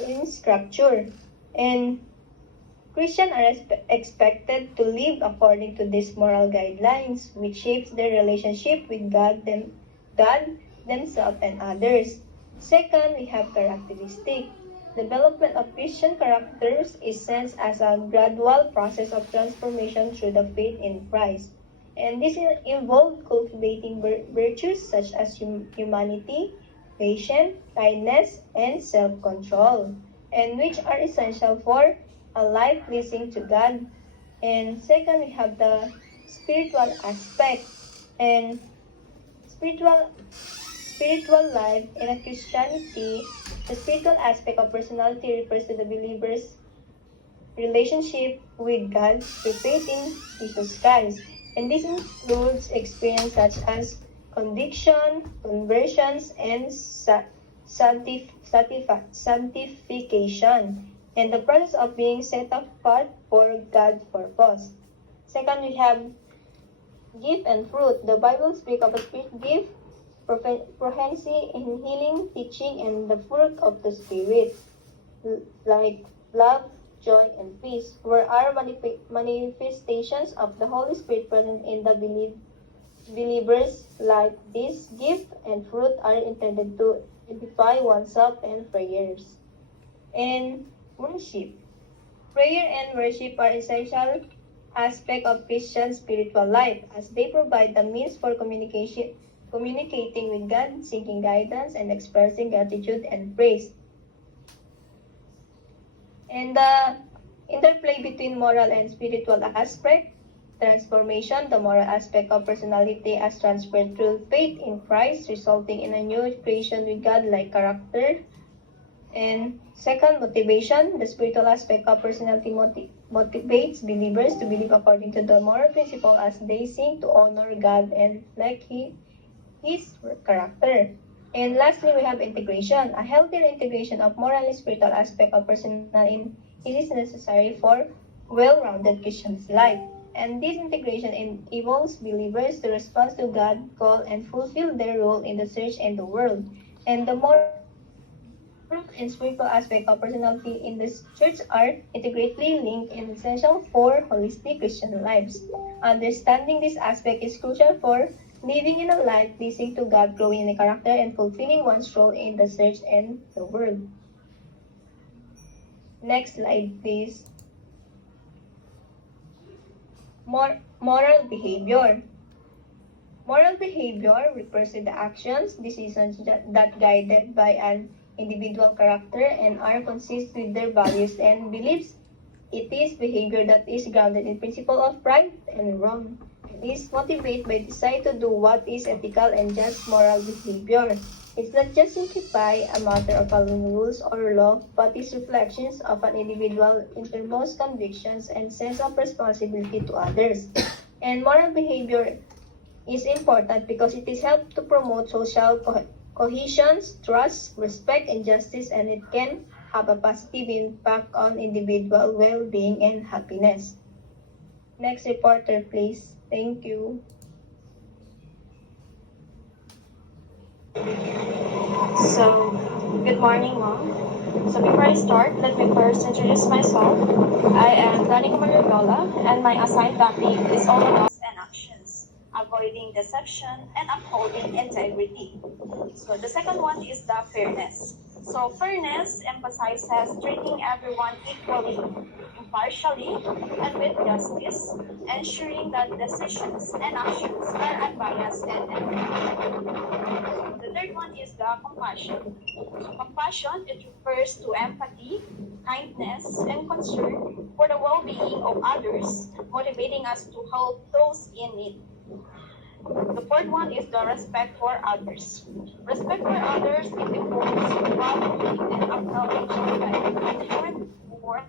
in Scripture. And Christians are expected to live according to these moral guidelines, which shapes their relationship with God, themselves, and others. Second, we have characteristic. Development of Christian characters is seen as a gradual process of transformation through the faith in Christ. And this involves cultivating virtues such as humanity, patience, kindness, and self-control, and which are essential for a life pleasing to God. And second, we have the spiritual aspect. And spiritual life in a Christianity, the spiritual aspect of personality refers to the believer's relationship with God through faith in Jesus Christ. And this includes experience such as conviction, conversions, and sanctification, and the process of being set apart for God's purpose. Second, we have gift and fruit. The Bible speaks of a spirit gift, prophecy, in healing, teaching, and the fruit of the Spirit, like love, joy, and peace, were our manifestations of the Holy Spirit present in the believer's life. These gift and fruit are intended to edify oneself and prayers. And worship. Prayer and worship are essential aspects of Christian spiritual life, as they provide the means for communicating with God, seeking guidance, and expressing gratitude and praise. And the interplay between moral and spiritual aspect, transformation, the moral aspect of personality as transferred through faith in Christ, resulting in a new creation with God-like character. And second, motivation, the spiritual aspect of personality motivates believers to believe according to the moral principle as they seek to honor God and reflect His character. And lastly, we have integration. A healthier integration of moral and spiritual aspect of personality is necessary for well-rounded Christian's life. And this integration enables believers to respond to God's call and fulfill their role in the church and the world. And the moral and spiritual aspect of personality in the church are intricately linked and essential for holistic Christian lives. Understanding this aspect is crucial for living in a life pleasing to God, growing in character, and fulfilling one's role in the church and the world. Next slide, please. Moral behavior. Moral behavior refers to the actions, decisions that guided by an individual character and are consistent with their values and beliefs. It is behavior that is grounded in principle of right and wrong. It is motivated by desire to do what is ethical and just moral behavior. It's not just simply a matter of following rules or law, but is reflections of an individual's innermost convictions and sense of responsibility to others. And moral behavior is important because it is helped to promote social cohesion, trust, respect, and justice, and it can have a positive impact on individual well-being and happiness. Next reporter, please. Thank you. So, good morning, Mom. So before I start, let me first introduce myself. I am Danica Mariola, and my assigned topic is all about and actions, avoiding deception and upholding integrity. So the second one is the fairness. So fairness emphasizes treating everyone equally, impartially, and with justice, ensuring that decisions and actions are unbiased and equitable. The third one is the compassion. So compassion, it refers to empathy, kindness, and concern for the well-being of others, motivating us to help those in need. The fourth one is the respect for others. Respect for others, it involves valuing and acknowledging the inherent worth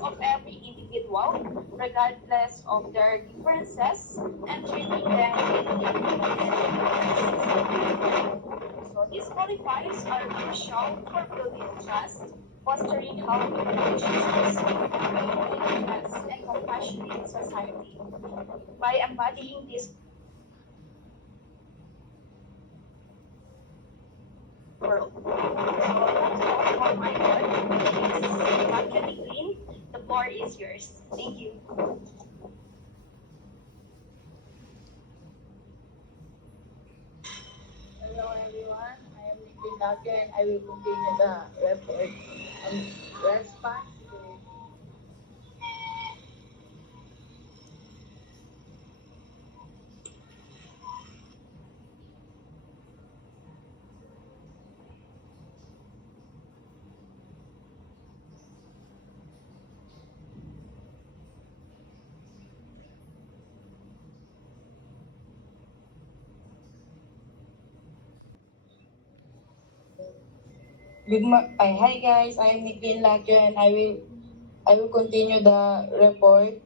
of every individual, regardless of their differences, and treating them with dignity. So these qualities are crucial for building trust, fostering healthy relationships, promoting trust and compassion in society. By embodying these world. So let's talk about my word. Attorney Green. The floor is yours. Thank you. Hello everyone, I am Nitin Lagyo and I will continue the report on responsibility. Hi guys, I am Nitin Lagyo and I will continue the report.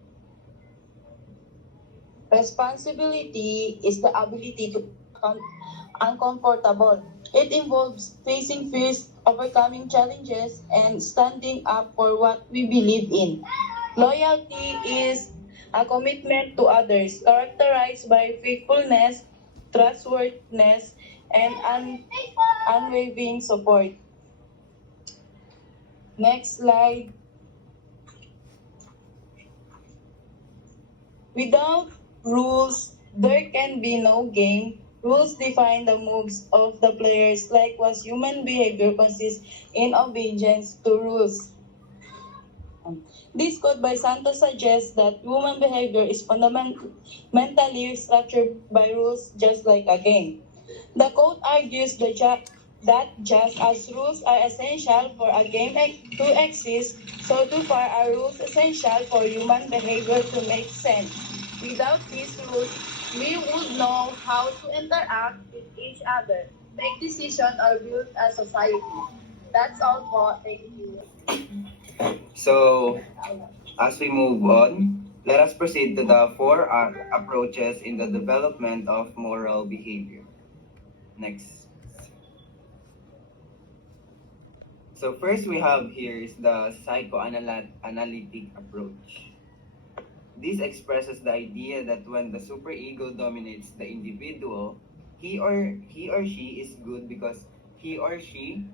Responsibility is the ability to become uncomfortable. It involves facing fears, overcoming challenges, and standing up for what we believe in. Loyalty is a commitment to others, characterized by faithfulness, trustworthiness, and unwavering support. Next slide. Without rules, there can be no game. Rules define the moves of the players, likewise human behavior consists in obedience to rules. This quote by Santos suggests that human behavior is fundamentally structured by rules just like a game. The quote argues that just as rules are essential for a game to exist, so too far are rules essential for human behavior to make sense. Without these rules, we would know how to interact with each other, make decisions, or build a society. That's all po. Thank you. So, as we move on, let us proceed to the four approaches in the development of moral behavior. Next. So first we have here is the psychoanalytic approach. This expresses the idea that when the superego dominates the individual, he or she is good because he or she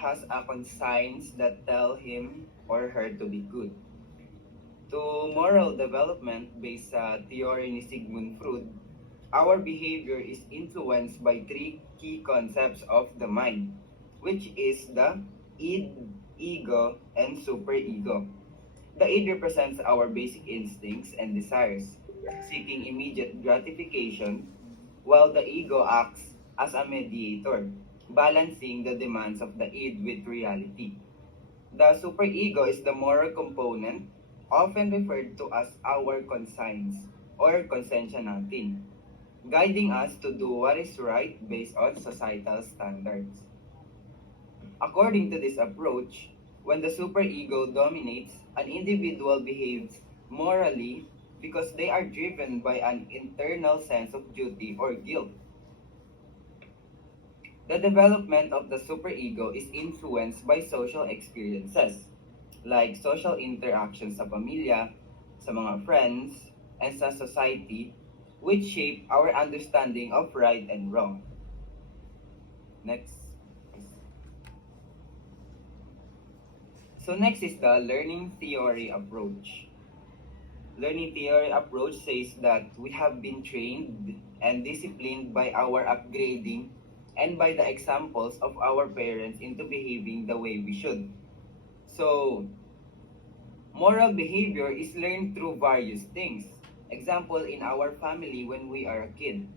has a conscience that tell him or her to be good. To moral development based sa theory ni Sigmund Freud, our behavior is influenced by three key concepts of the mind, which is the id, ego, and superego. The id represents our basic instincts and desires, seeking immediate gratification, while the ego acts as a mediator, balancing the demands of the id with reality. The superego is the moral component, often referred to as our conscience or konsensya natin, guiding us to do what is right based on societal standards. According to this approach, when the superego dominates, an individual behaves morally because they are driven by an internal sense of duty or guilt. The development of the superego is influenced by social experiences, like social interactions sa pamilya, sa mga friends, and sa society, which shape our understanding of right and wrong. Next. So next is the learning theory approach. Learning theory approach says that we have been trained and disciplined by our upgrading and by the examples of our parents into behaving the way we should. So, moral behavior is learned through various things. Example, in our family when we are a kid.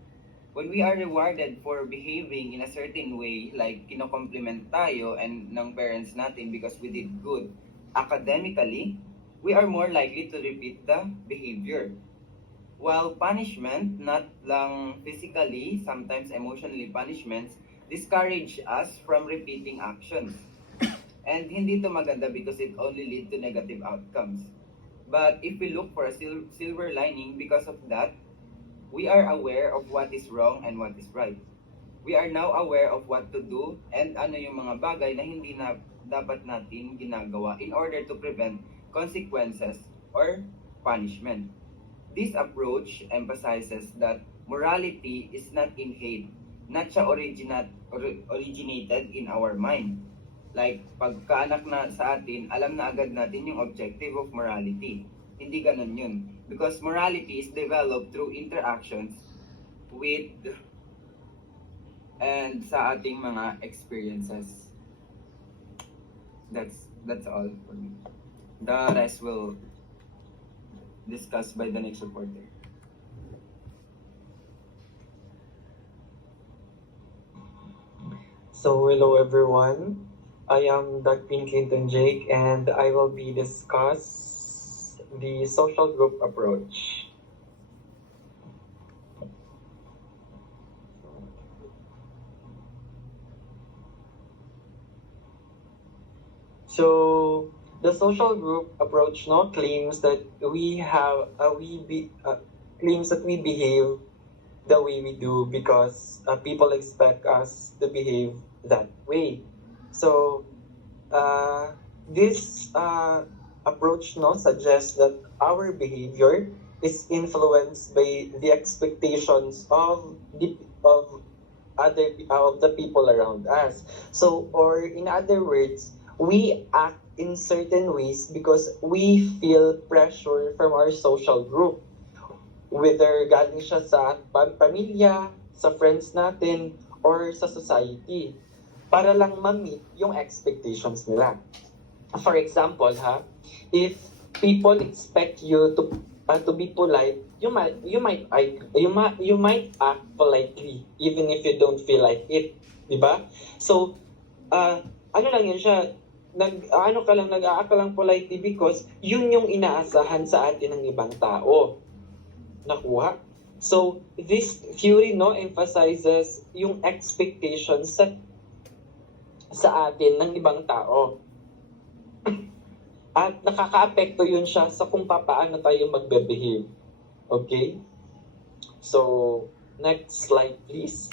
When we are rewarded for behaving in a certain way, like kino-compliment tayo and ng parents natin because we did good academically, we are more likely to repeat the behavior. While punishment, not lang physically, sometimes emotionally punishments, discourage us from repeating actions. And hindi to maganda because it only lead to negative outcomes. But if we look for a silver lining because of that, we are aware of what is wrong and what is right. We are now aware of what to do and ano yung mga bagay na hindi na dapat natin ginagawa in order to prevent consequences or punishment. This approach emphasizes that morality is not innate, not siya originated in our mind. Like, pagkaanak na sa atin, alam na agad natin yung objective of morality. Hindi ganun yun. Because morality is developed through interactions with and sa ating mga experiences. That's all for me. The rest will discussed by the next reporter. So hello everyone. I am Dr. Clinton Jake and I will be discuss the social group approach. So the social group approach no claims that we have claims that we behave the way we do because people expect us to behave that way. So this approach no suggests that our behavior is influenced by the expectations of the people around us. So, or in other words, we act in certain ways because we feel pressure from our social group. Whether galing siya sa pamilya, sa friends natin, or sa society. Para lang ma-meet yung expectations nila. For example, if people expect you to be polite, you might act politely even if you don't feel like it, di ba? So, ano lang yun siya, nag-act ka lang politely because yun yung inaasahan sa atin ng ibang tao. Nakuha? So, this theory no emphasizes yung expectations sa atin ng ibang tao. At nakaka-apekto yun siya sa kung paano tayo magbe-behave. Okay? So, next slide please.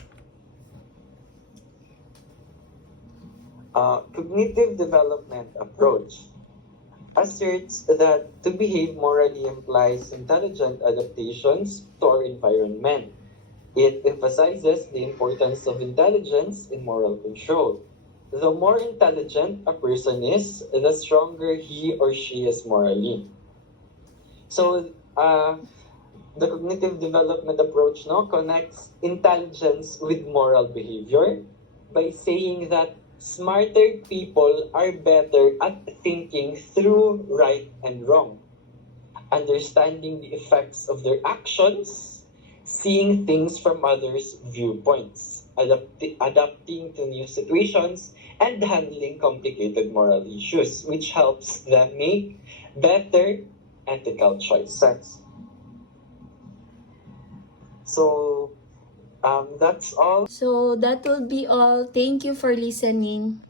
Cognitive development approach asserts that to behave morally implies intelligent adaptations to our environment. It emphasizes the importance of intelligence in moral control. The more intelligent a person is, the stronger he or she is morally. So, the cognitive development approach connects intelligence with moral behavior by saying that smarter people are better at thinking through right and wrong, understanding the effects of their actions, seeing things from others' viewpoints, adapting to new situations, and handling complicated moral issues, which helps them make better ethical choices. So, that's all. So that will be all. Thank you for listening.